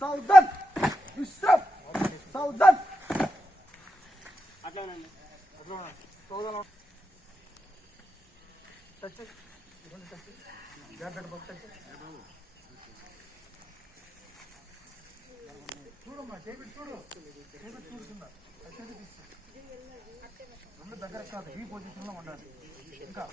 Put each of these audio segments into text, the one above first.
సావధాన్ Vishram సావధాన్ అట్లానండి సావధాన్ touch touch జాగ్రత్త బాబు touch చూడమ్మా చేపెట్టి చూడు చేపెట్టి చూడుతుందా రెండు దగ్గర కాదు ఈ పొజిషన్లో ఉండాలి ఇంకా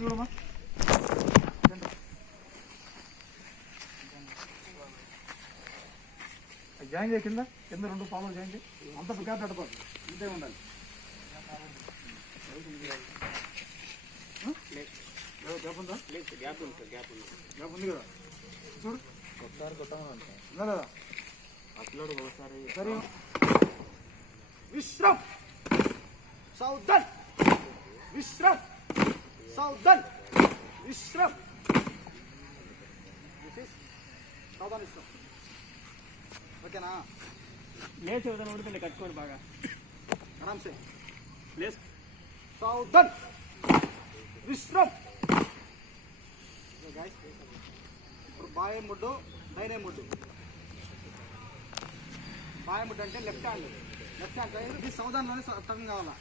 చూడమ్మా జాయిన్ చేయ కింద కింద రెండు పాలు జాయిన్ చేయి అంత గ్యాప్ పెట్టకూడదు ఇంతే ఉండాలి గ్యాప్ ఉందా గ్యాప్ ఉంది గ్యాప్ ఉంది కదా చూడు ఒకసారి కొట్టమని లేదా అప్లోడ్ ఒకసారి సరే విశ్రామ్ సావధాన్ విశ్రామ్ సావధాన్ విశ్రామ్ సావధాన్ విశ్రామ్ ఓకేనా లేచి వదన ఉడికండి కట్టుకోండి బాగా ఆరామ్సే లేచి సావధాన్ విశ్రామ్ ఇప్పుడు బాయ్ ముడ్డు డైనే ముడ్డు బాయ్ ముడ్డు అంటే లెఫ్ట్ హ్యాండ్ ఇది సౌదాన్లోనే టర్న్ కావాలా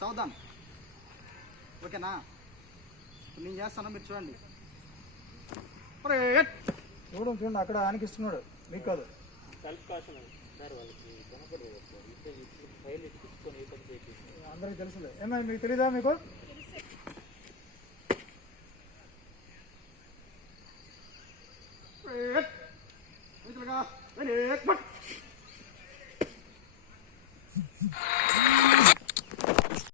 సౌదాన్ ఓకేనా నేను చేస్తాను మీరు చూడండి చూడండి అక్కడ ఆనికిస్తున్నాడు మీకు కాదు అందరికి తెలుసులే ఏమన్నా మీకు తెలీదా మీకు Wait,